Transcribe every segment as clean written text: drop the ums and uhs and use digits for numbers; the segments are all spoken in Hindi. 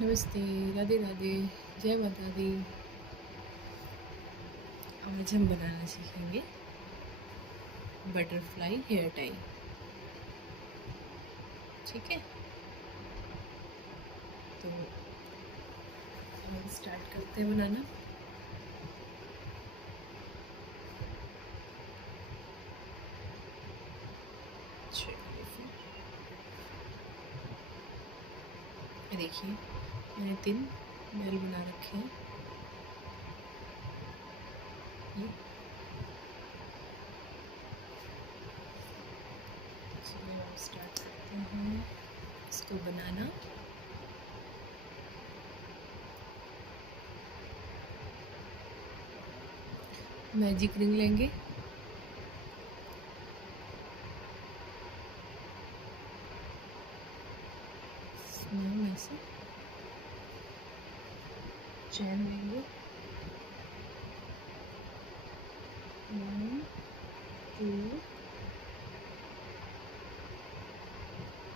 नमस्ते, राधे राधे, जय माता दी। आज हम बनाना सीखेंगे बटरफ्लाई हेयर टाई। ठीक है, तो हम स्टार्ट करते हैं बनाना। ये देखिए, मैंने 3 बेल बना रखे हैं। ये चलिए हम स्टार्ट करते हैं इसको बनाना। मैजिक रिंग लेंगे, इसमें ऐसे चैन लेंगे, 1 2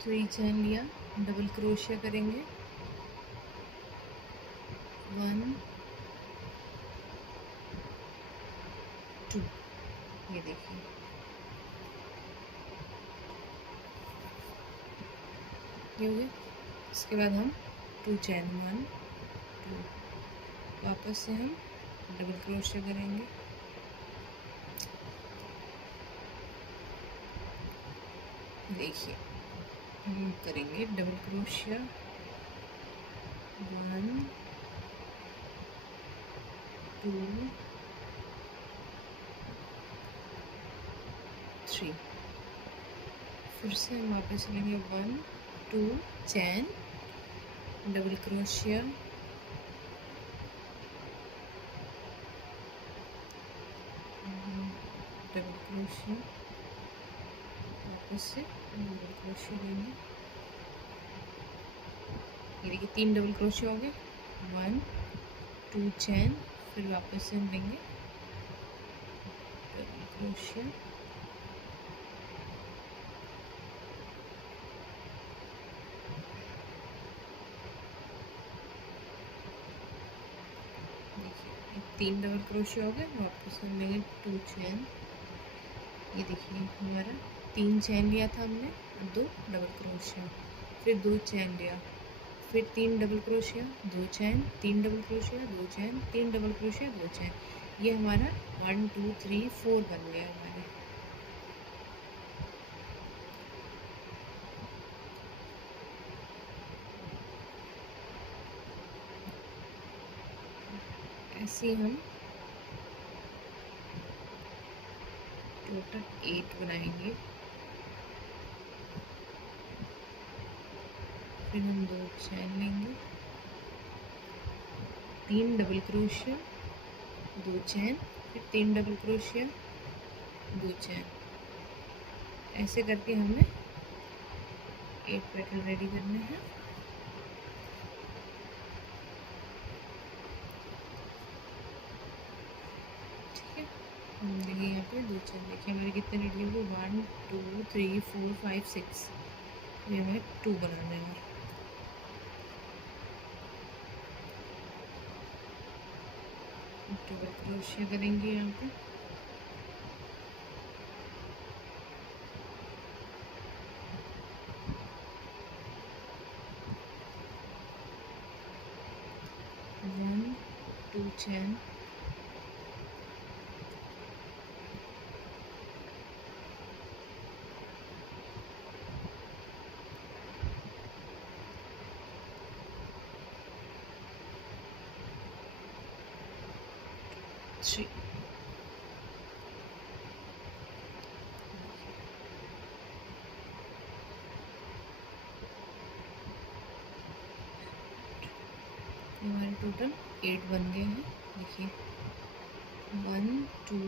3 चैन लिया, डबल क्रोशिया करेंगे, 1 2। ये देखिए, ये हो गया। इसके बाद हम 2 चैन, 1 2, वापस से हम डबल क्रोशिया करेंगे, देखिए हम करेंगे डबल क्रोशिया, 1 2 3। फिर से हम वापस लेंगे 1 2 चैन, डबल क्रोशिया, 1 डबल क्रोशिया, वापस से डबल क्रोशिया लेंगे। ये देखिए 3 डबल क्रोशिया हो गए, 1 2 चैन, फिर वापस से हम लेंगे डबल क्रोशिया, देखिए 3 डबल क्रोशिया हो गए, वापस हम लेंगे 2 चैन। ये देखिए हमारा 3 चैन लिया था हमने, 2 डबल क्रोशिया, फिर 2 चैन लिया, फिर 3 डबल क्रोशिया, 2 चैन, 3 डबल क्रोशिया, 2 चैन, 3 डबल क्रोशिया, 2 चैन। ये हमारा 1 2 3 4 बन गया हमारे। ऐसे हम टोटल 8 बनाएंगे। फिर हम 2 चैन लेंगे, 3 डबल क्रोशिया, 2 चैन, फिर 3 डबल क्रोशिया, 2 चैन। ऐसे करके हमें 8 पेटल रेडी करने हैं। ठीक है, देखिए यहाँ पे 2 चैन, देखिए हमारे कितने रेडी हो गए, 1 2 3 4 5 6। ये हमें 2 बनाना है। डबल क्रोशिया करेंगे यहाँ पे, वन 2 चैन, थ्री। हमारे टोटल 8 बन गए हैं। देखिए 1 2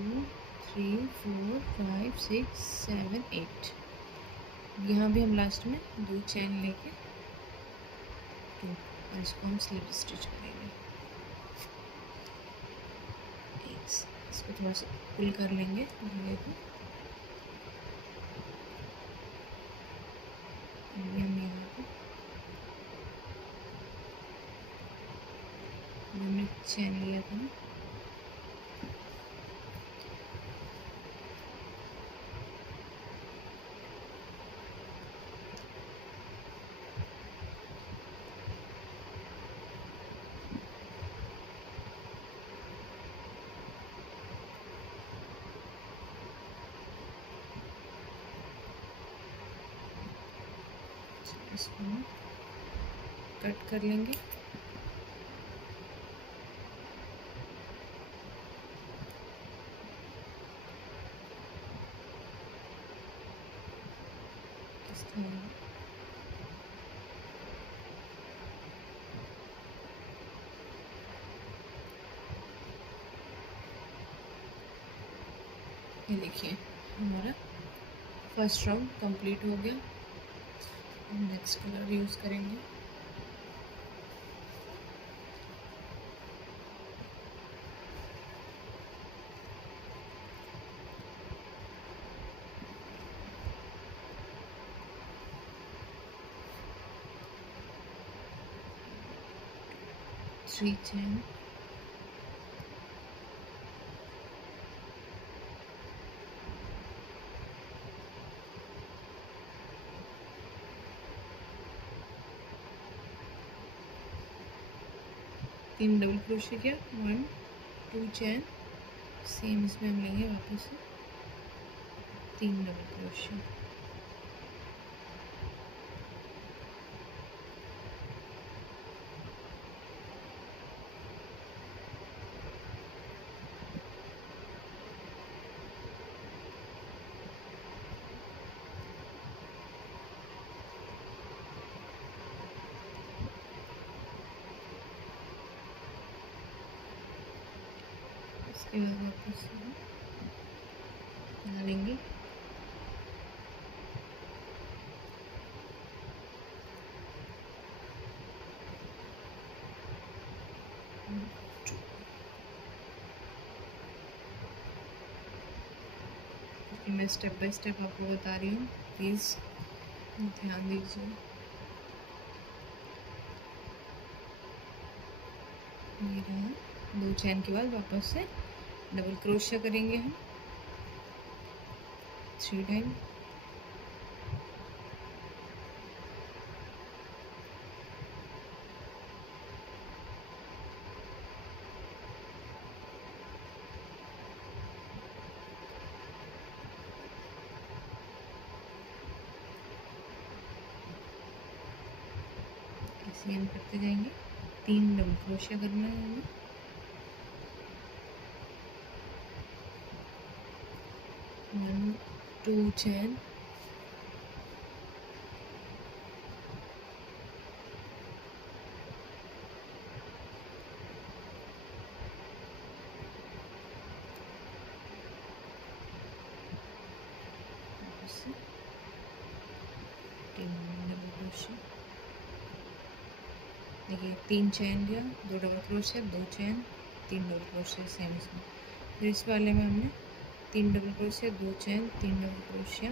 3 4 5 6 7 8। यहाँ भी हम लास्ट में 2 चैन लेके 2, और इसको हम स्लिप स्टिच करेंगे। इसको थोड़ा सा पुल कर लेंगे धागे को, ये हम यहाँ पे चैन लिया था ना, इसको ना कट कर लेंगे। ये देखिए हमारा फर्स्ट राउंड कंप्लीट हो गया। नेक्स्ट कलर यूज़ करेंगे। थ्री चैन, तीन डबल क्रोशे किया, 1 2 चैन, सेम इसमें हम लेंगे वापस से 3 डबल क्रोशे। इसके बाद वापस से डालेंगे मैं स्टेप बाय स्टेप आपको बता रही हूँ, प्लीज़ ध्यान दीजिए। ये रहा, 2 चैन के बाद वापस से डबल क्रोशिया करेंगे हम 3 टाइम। ऐसे हम करते जाएंगे, 3 डबल क्रोशिया करना है हमें। वन 2 चैन, देखिए 3 चैन लिया, 2 डबल क्रोशिया, 2 चैन, 3 डबल क्रोशिया, सेम इसमें। फिर इस वाले में हमने 3 डबल क्रोशिया, 2 चैन, 3 डबल क्रोशिया,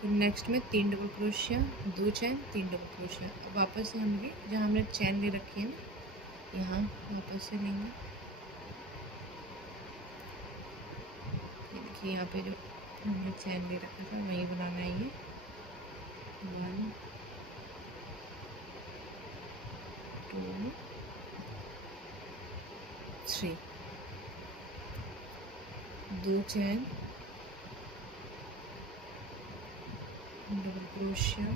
फिर नेक्स्ट में 3 डबल क्रोशिया, 2 चैन, 3 डबल क्रोशिया। अब वापस से हम ये जहाँ हमने चैन ले रखी है ना, यहाँ वापस से लेंगे। ये देखिए यहाँ पे जो हमने चैन ले रखा था वही बनाना है ये। 1 2 3, 2 चैन, डबल क्रोशिया,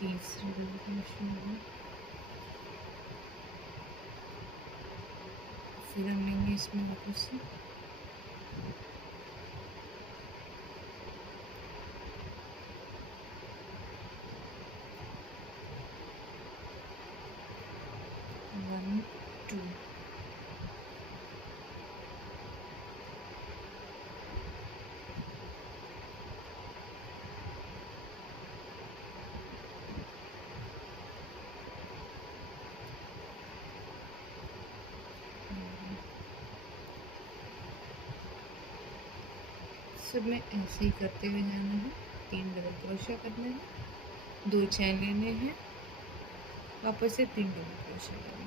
तीसरी डबल क्रोशिया, फिर हम लेंगे इसमें वापस से वन 2, सब में ऐसे ही करते हुए जाना है। 3 डबल क्रोशिया करना है, 2 चैन लेने हैं, वापस से 3 डबल क्रोशिया करना है।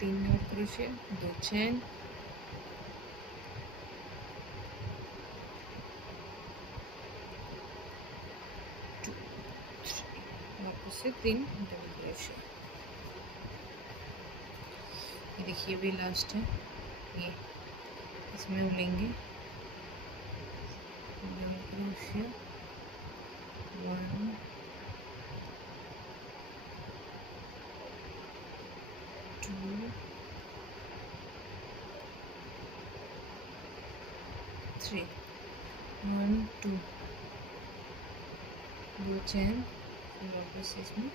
तीन डबल क्रोशिया, 2 चैन, वापस से 3 डबल क्रोशिया। ये देखिए भी लास्ट है, ये इसमें हम लेंगे डबल क्रोशिया 1 2 3 1 2, 2 चैन, फिर वापस इसमें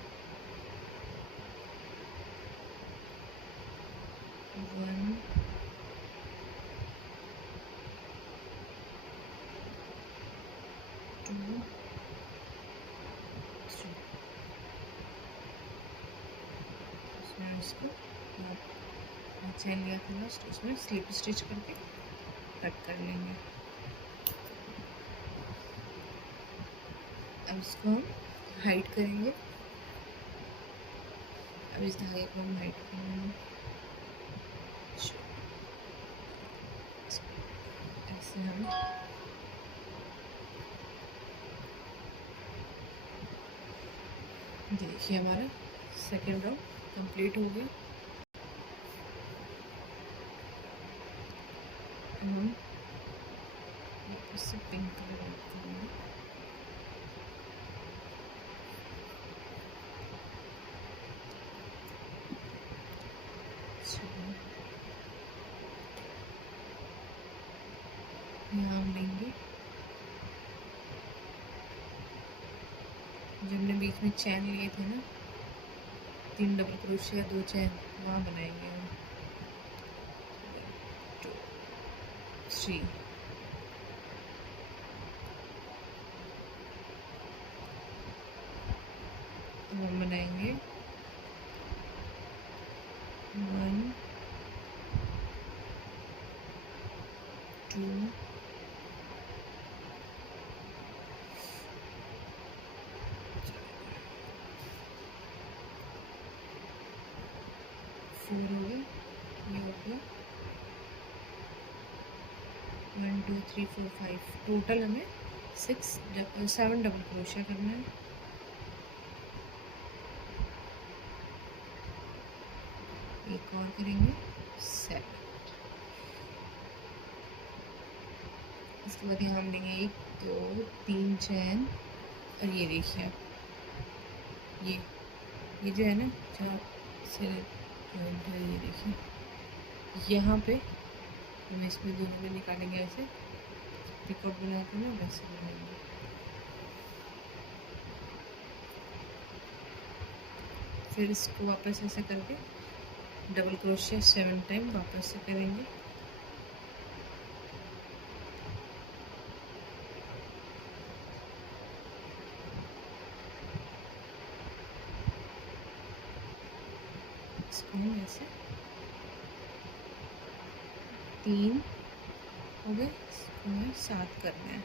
1 2 3। इसमें इसको चैन लिया था लास्ट, उसमें स्लिप स्टिच करके कट कर लेंगे। अब इसको हम हाइड करेंगे। अब इस धागे को हम हाइड करेंगे ऐसे। हम देखिए हमारा सेकेंड राउंड कंप्लीट हो गया। हम इससे पिंक कलर करेंगे। यहाँ हम लेंगे, जो हमने बीच में चैन लिए थे ना, 3 डबल क्रोशिया 2 चैन, वहाँ बनाएंगे हम 2 3। हम बनाएंगे 1 2 4 हो गया, ये हो गया 1 2 3 4 5। टोटल हमें 7 डबल क्रोशिया करना है। एक और करेंगे 7। इसके बाद यहाँ हम लेंगे 1 2 3 चैन, और ये देखिए आप ये जो है ना, 4 से जॉइंट है, ये देखिए यहाँ पे हम इसमें दोनों में निकालेंगे, ऐसे पिकआउट बनाते हैं ना, वैसे बनाएंगे। फिर इसको वापस ऐसे करके डबल क्रोशिया 7 टाइम वापस से करेंगे। इसको हम ऐसे 3 हो गए, इसको हमें 7 करना है।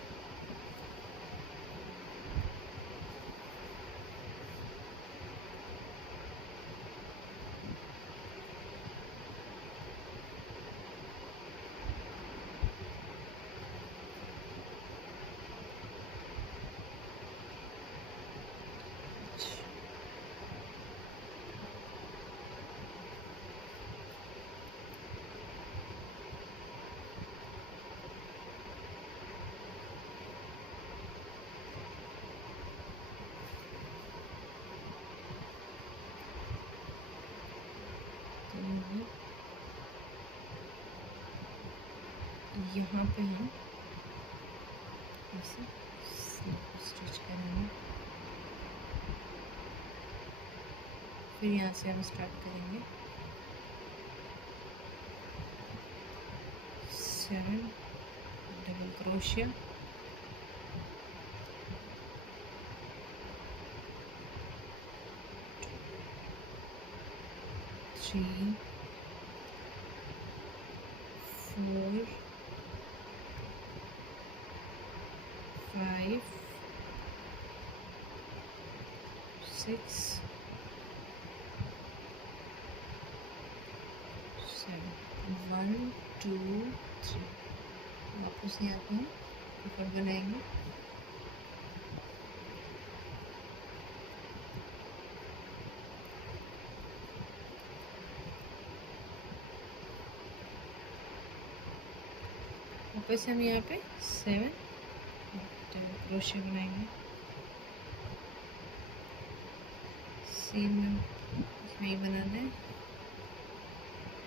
यहाँ पे हम ऐसे स्लिप स्टिच करेंगे, फिर यहाँ से हम स्टार्ट करेंगे 7 डबल क्रोशिया, 3 4 5 6 7 1 2 3। वापस यहाँ पे हम ऊपर बनाएंगे, वापस हम यहाँ पे 7 डबल क्रोशिया बनाएंगे। सेम इसमें ही बनाना है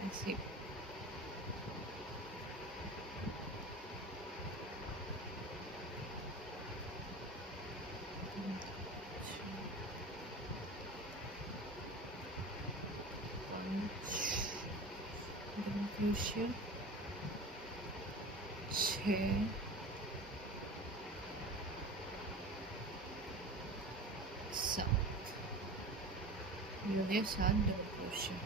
ऐसे। डबल क्रोशिया 6 7, ये हो गया 7 डबल क्रोशिया।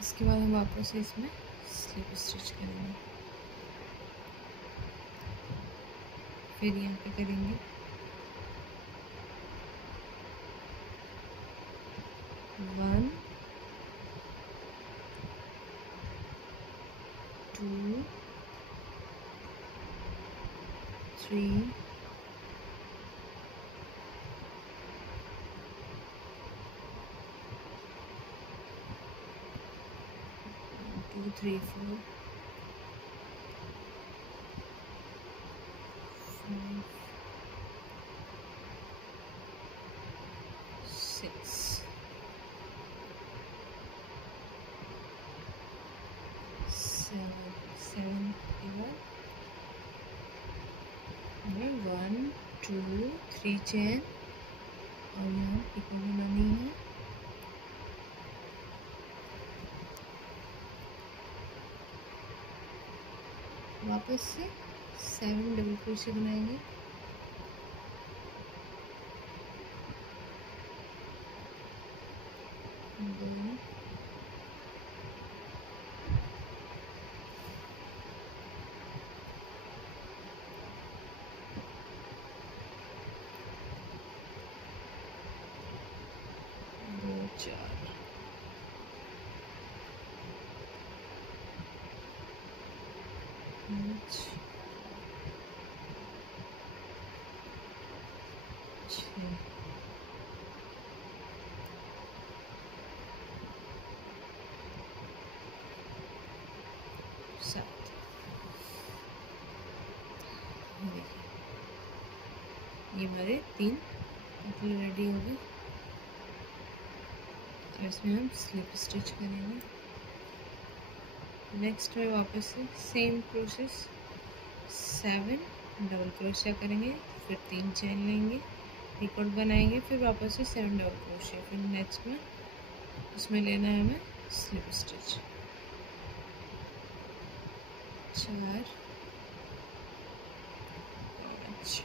इसके बाद हम वापस से इसमें स्लिप स्टिच करेंगे, फिर यहाँ पे करेंगे 1 2 3 2 3 4 5 6 7 के बाद हमें 1 2 3 चेन और यहाँ पिको बनानी है। वापस से 7 डबल क्रोशिया बनाएंगे, दो 4 5 6 7। ये हमारे 3 पतले रेडी हो गए। तो इसमें हम स्लिप स्टिच करेंगे। नेक्स्ट में वापस से सेम प्रोसेस 7 डबल क्रोशिया करेंगे, फिर 3 चेन लेंगे, रिकॉर्ड बनाएंगे, फिर वापस से 7 डबल क्रोशिया, फिर नेक्स्ट में उसमें लेना है हमें स्लिप स्टिच 4 5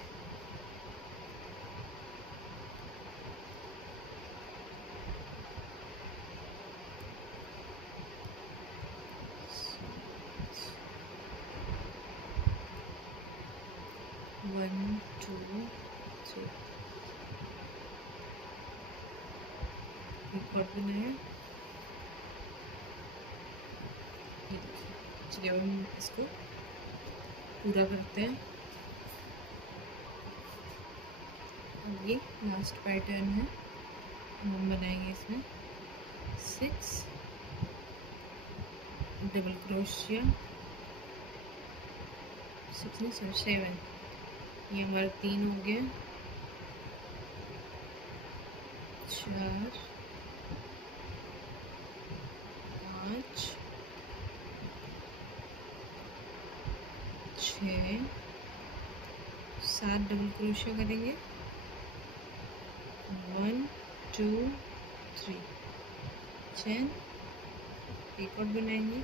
1 2 3 रिकॉर्ड बनाया। चलिए अब हम इसको पूरा करते हैं। अब ये लास्ट पैटर्न है, हम बनाएंगे इसमें 6 डबल क्रोशिया, 6 नहीं सर 7, ये हमारा 3 हो गया, 4 5 6 7 डबल क्रोशिया करेंगे। 1 2 3 चेन, एक और बनाएंगे।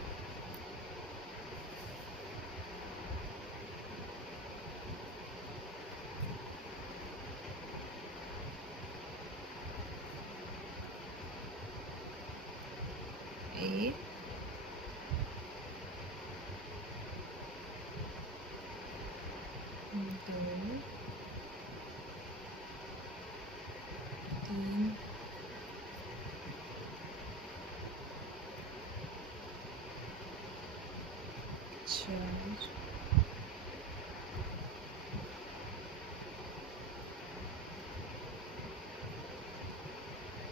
एक, 2 3 4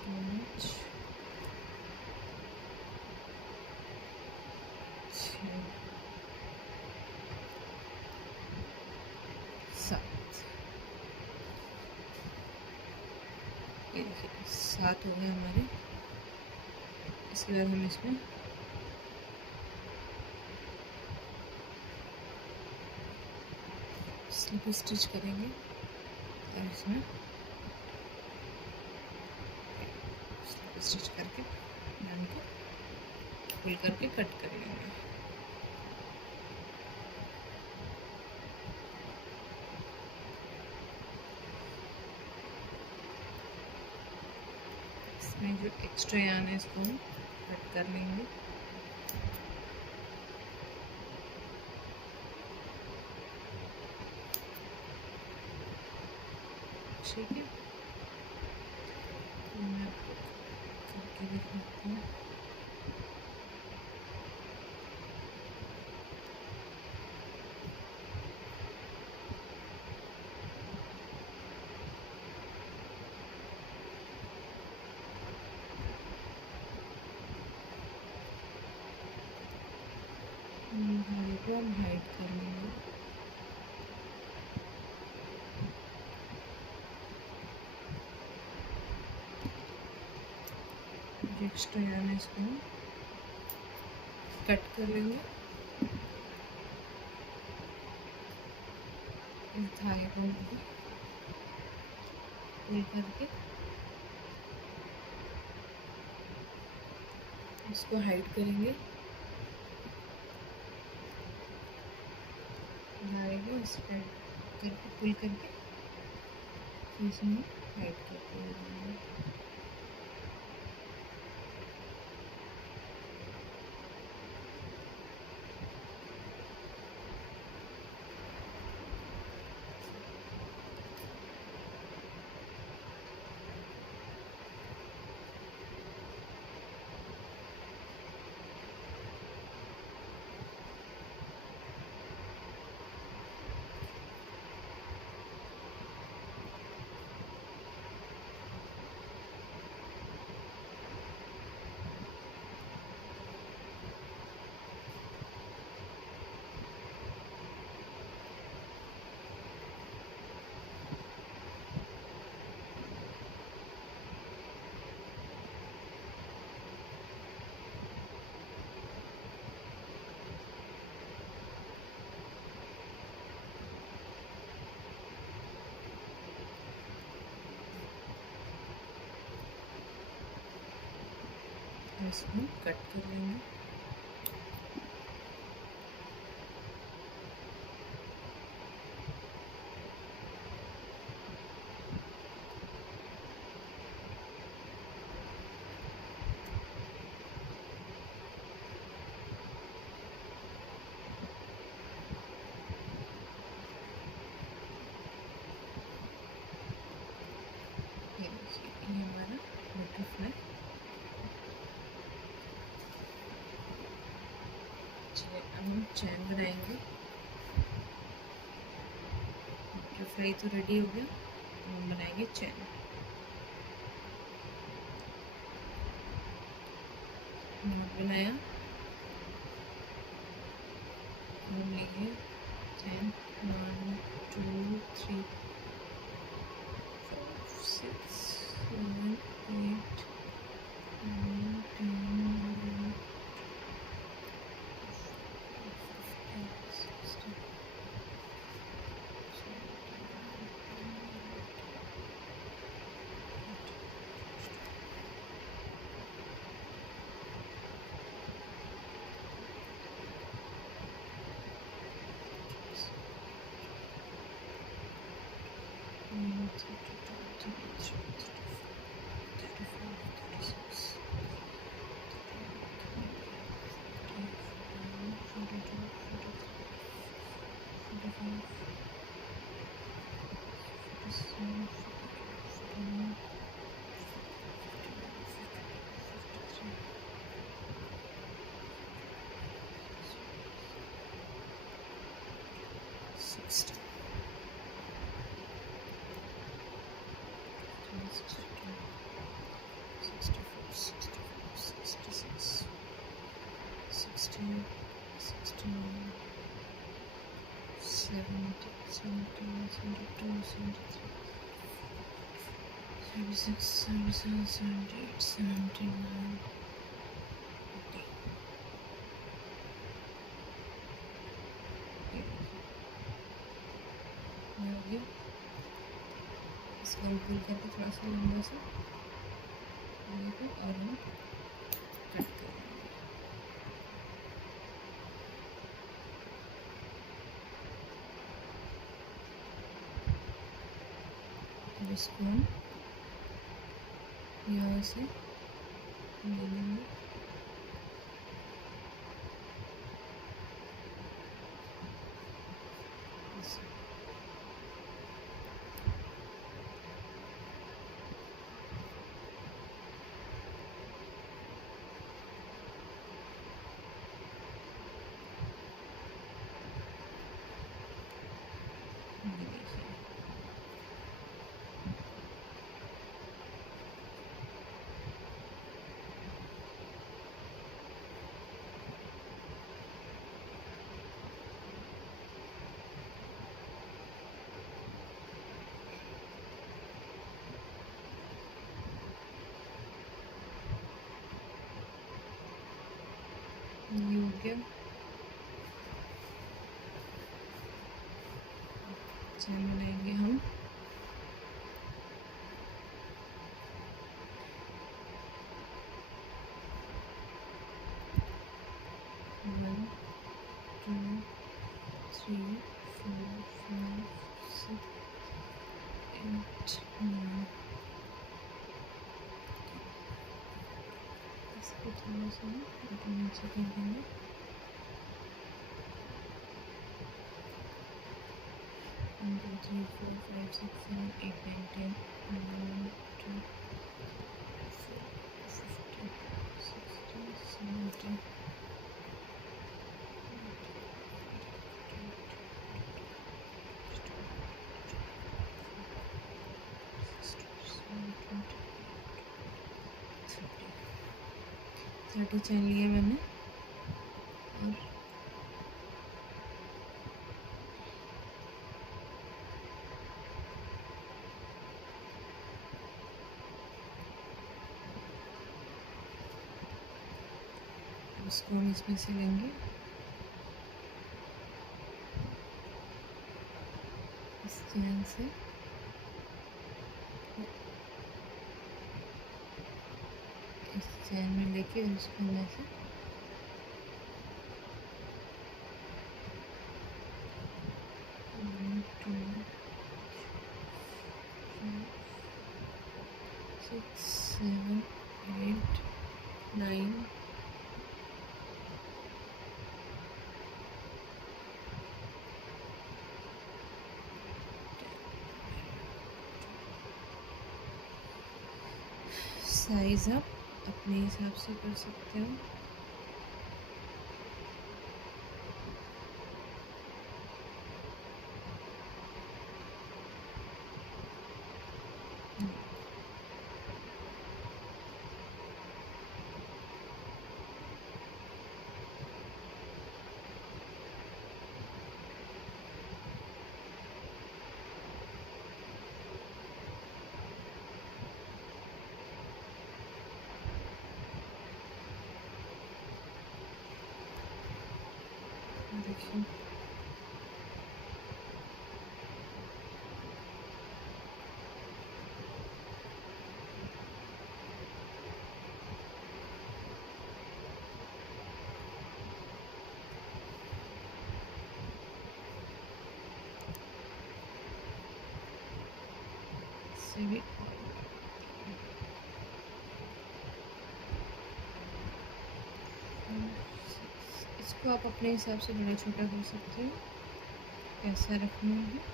5 6 7। ये देखिए 7 हो गए हमारे। इसके बाद हम इसमें स्लिप स्टिच करेंगे और इसमें स्लिप स्टिच करके लाइन को पुल करके कट कर लेंगे। इसमें जो एक्स्ट्रा यार्न है इसको हम कट कर लेंगे। ठीक है, मैं करके दिखाती हूँ। धागे को हम हाइड कर लेंगे। जो एक्स्ट्रा यार्न है इसको हम कट कर लेंगे। इस धागे को पुल करके इसको हाइड करेंगे। धागे को स्प्रेड करके पुल करके फिर इसमें हाइड करके लगाएंगे। इसको कट कर लेंगे। ये देखिए, ये हमारा बटरफ्लाई। चलिए अब हम चैन बनाएंगे। बटरफ्लाई तो रेडी हो गया, हम बनाएंगे चैन। नॉट बनाया और लिए चैन 1 2 3 4 6 7 60, 64, 65, 66, 68, 69, 70, 71, 72, 73, 76, 77, 78, 79, 80. हो गया। इसको हम पुल करके थोड़ा सा लंबा सा और हम कट करेंगे। अब इसको हम यहाँ से ले लेंगे। ये हो गया। चैन बनाएंगे हम। One, two, three, four, five, six, 8, 9। इसको थोड़ा सा नीचे कर देंगे। One, two, three, four, five, six, seven, eight, nine, 10, 11, 12, 14, 15, 16, 17, 30 चैन लिए मैंने। और इसको हम इसमें से लेंगे। इस चैन से इस चैन में लेके उसको अंदर से one, two, five, six, seven, 8, 9, 10। Size आप अपने हिसाब से कर सकते हो। देखिए से भी इसको आप अपने हिसाब से बड़ा छोटा कर सकते हो, कैसा रखना है।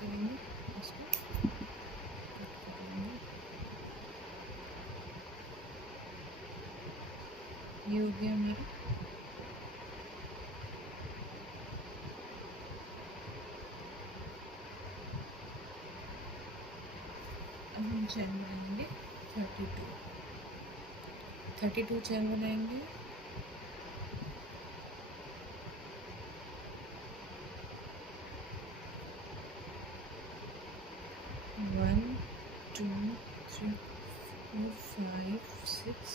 करेंगे इसको गया हमारा। अब हम चैन बनाएंगे 32 चैन बनाएंगे। One, two, three, four, five, six,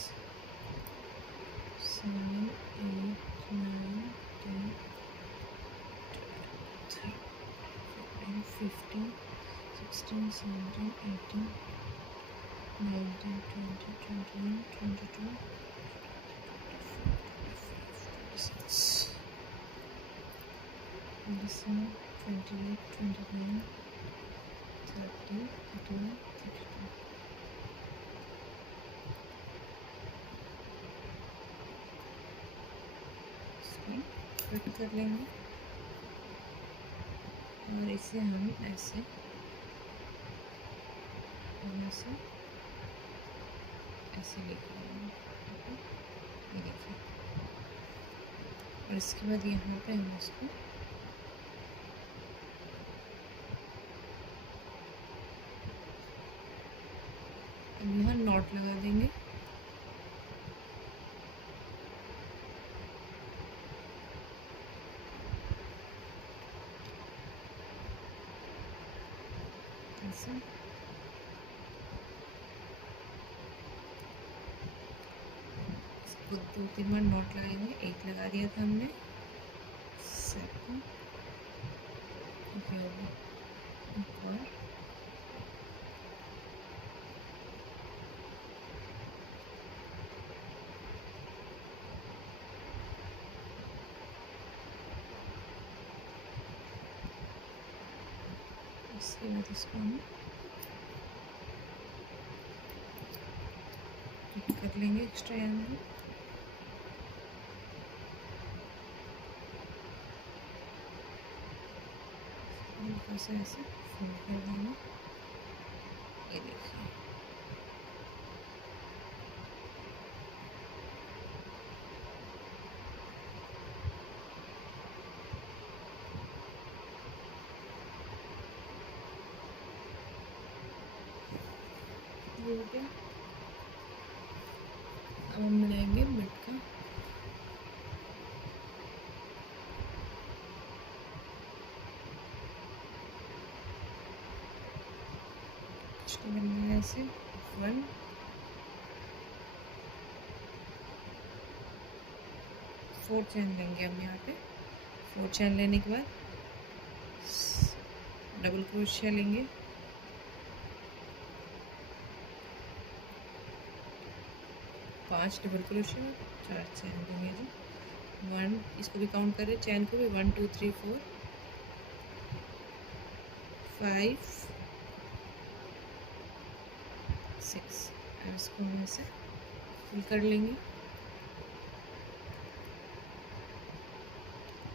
7, 8, 9, 10, 12, 13, 14, 15, 16, 17, 18, 19, 20, 21, 22, 24, 25, 26, 27, 28, 29, 30, 31, 32। Cut कर लेंगे और इसे हम ऐसे यहाँ से ऐसे लिख लेंगे। ये देखिए, और इसके बाद यहाँ पे हम इसको यहाँ नॉट लगा देंगे। ऐसे इसको 2-3 बार नॉट लगाएंगे। एक लगा दिया था हमने, सेकंड, ये हो गया, एक और, इसके बाद इसको हम कट कर लेंगे एक्स्ट्रा एंगल। हल्का सा ऐसे फोल्ड कर देंगे। ये देखिए, ये हो गया। अब हम बनाएंगे मिड का। ऐसे 1, 4 चैन लेंगे हम यहाँ पे। 4 चैन लेने के बाद डबल क्रोशिया लेंगे, 5 डबल क्रोशिया, 4 चैन लेंगे जी। 1, इसको भी काउंट करें, चैन को भी 1, 2, 3, 4, 5, 6। अब इसको हम ऐसे फुल कर लेंगे।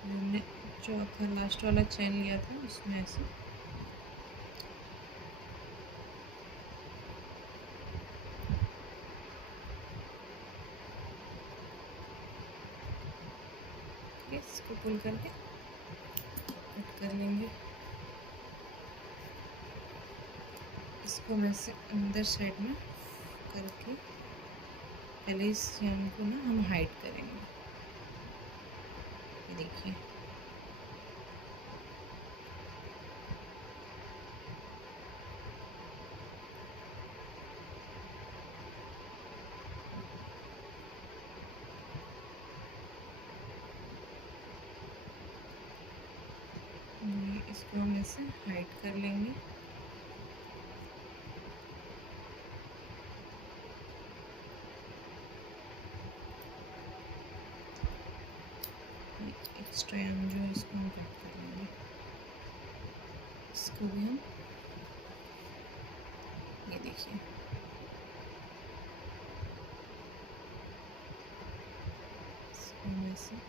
हमने चौथा लास्ट वाला चैन लिया था, उसमें ऐसे इसको पुल करके कट कर लेंगे। इसको हम ऐसे अंदर साइड में करके पहले इस चैन को ना हम हाइड करेंगे। ये देखिए, इसको हम ऐसे हाइड कर लेंगे। एक्स्ट्रा जो है इसको हम कट कर लेंगे। इसको भी हम, ये देखिए, इसको हम ऐसे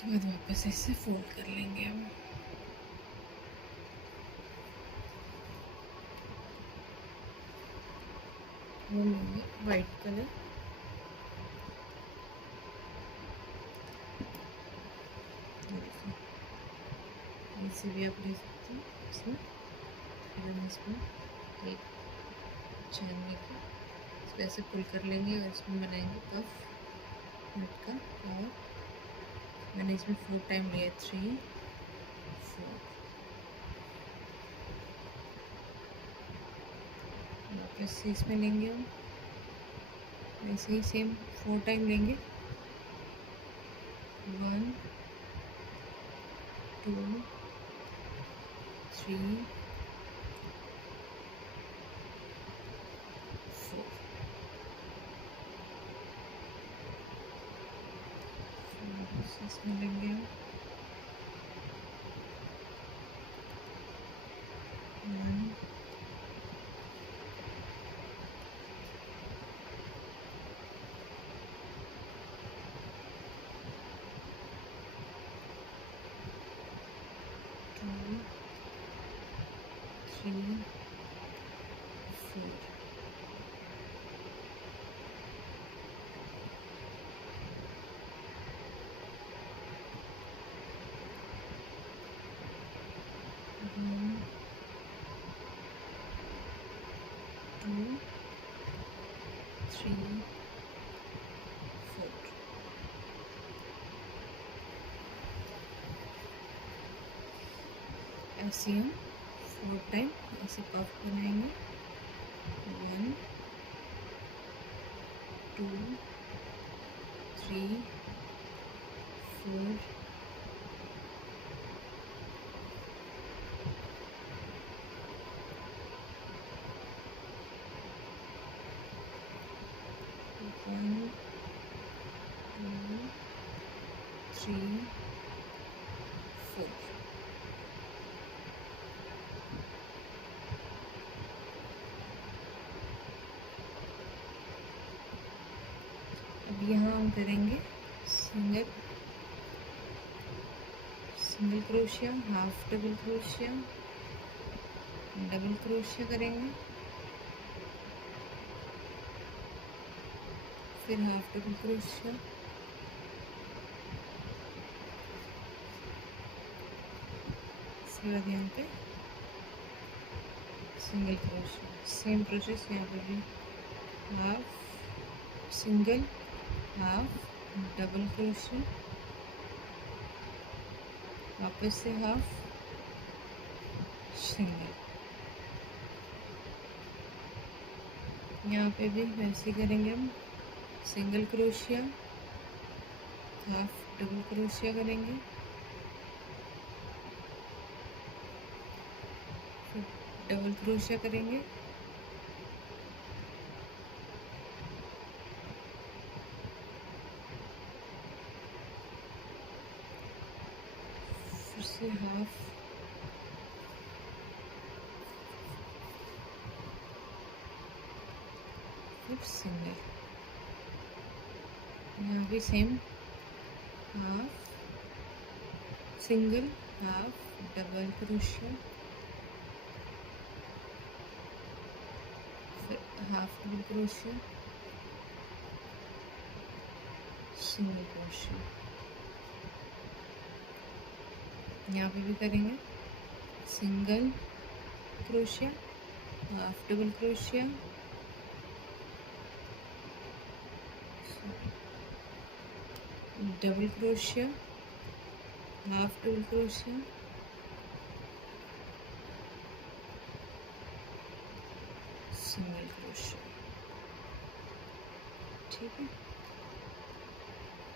उसके बाद वापस ऐसे फोल्ड कर लेंगे हम। वो लेंगे वाइट कलर, इसे भी आप ले सकते हैं इसमें। फिर हम इसमें एक चैन लेके इसको ऐसे पुल कर लेंगे और इसमें बनाएंगे पफ लटका। और मैंने इसमें 4 टाइम लिया, 3 4। वापस से इसमें लेंगे हम ऐसे ही सेम 4 टाइम लेंगे। 1 2 3 4। इसमें लेंगे हम 1 2 3 4। One, 2 3 4। ऐसे हम 4 टाइम ऐसे पफ बनाएंगे। 1 2 3 4 1 2 3 4। अब यहाँ हम करेंगे single crochet, half double crochet, double crochet करेंगे, फिर हाफ डबल क्रोशिया, इसके बाद यहाँ पे सिंगल क्रोशिया। सेम प्रोसेस यहाँ पे भी, half single, half double crochet, वापस से हाफ सिंगल। यहाँ पे भी वैसे करेंगे हम, single crochet, half double crochet करेंगे, फिर डबल क्रोशिया करेंगे, फिर से हाफ, फिर सिंगल। यहाँ भी same, half single, half double crochet, फिर half double crochet, single crochet. यहाँ पे भी करेंगे single crochet, half double crochet, double crochet, half double crochet, single crochet. ठीक है,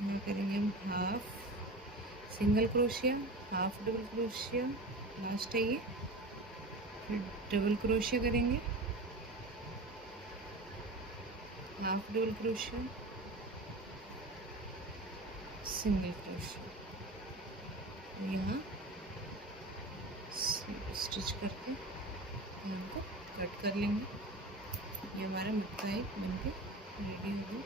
यहाँ करेंगे हम half single crochet, half double crochet, last है ये, फिर डबल क्रोशिया करेंगे, half double crochet, single crochet. यहाँ स्टिच करके यहाँ को कट कर लेंगे। ये हमारा मटका एक बनके रेडी हो गया।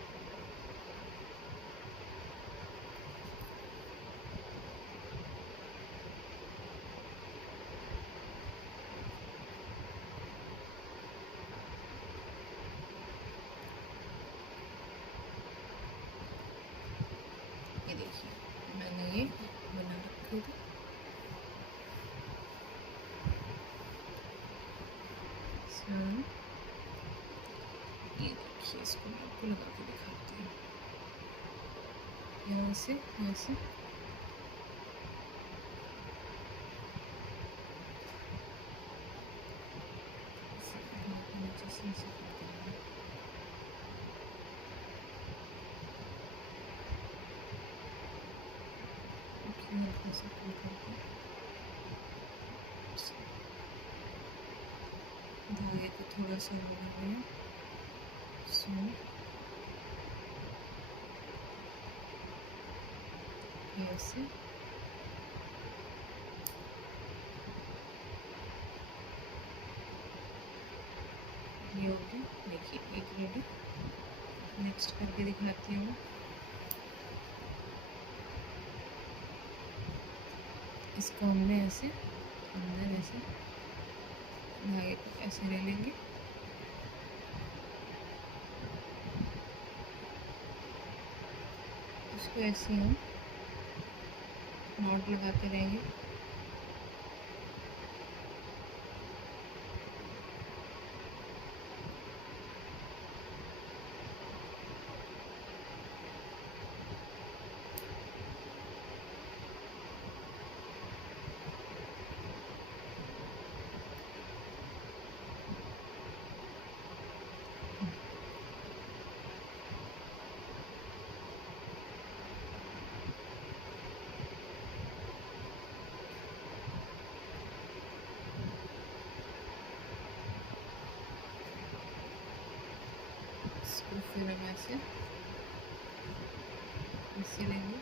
ये देखिए मैंने ये बना रखे थे। ये देखिए इसको मैं आपको लगा के दिखाती हूँ। यहाँ से नीचे से ऐसे कर देंगे। हल्का सा पुल करके धागे को थोड़ा सा रोल लिया। ऐसे ये हो गया। देखिए एक रेडी। नेक्स्ट करके दिखाती हूँ। इसको हमने ऐसे अंदर ऐसे धागे को ऐसे ले लेंगे। इसको ऐसे हम नॉट लगाते रहेंगे। इसको फिर हम ऐसे लेंगे।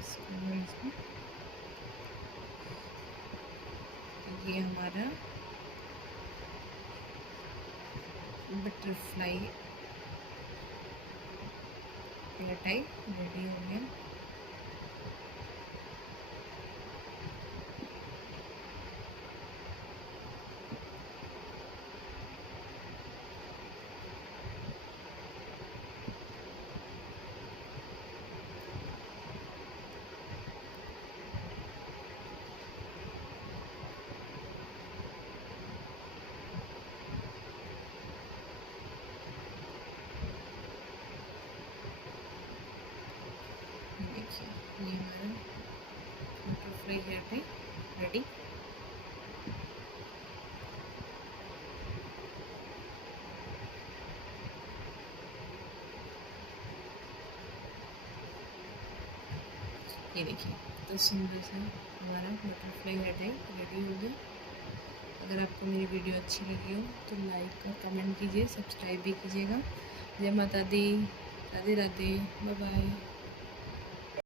इसमें ये हमारा बटरफ्लाई हेयर टाई रेडी हो गया। देखिए ये हमारा बटरफ्लाई हेयर टाई रेडी। ये देखिए तो सुंदर सा हमारा बटरफ्लाई हेयर टाई रेडी हो गया। अगर आपको मेरी वीडियो अच्छी लगी हो तो लाइक और कमेंट कीजिए, सब्सक्राइब भी कीजिएगा। जय माता दी, राधे राधे, बाय बाय।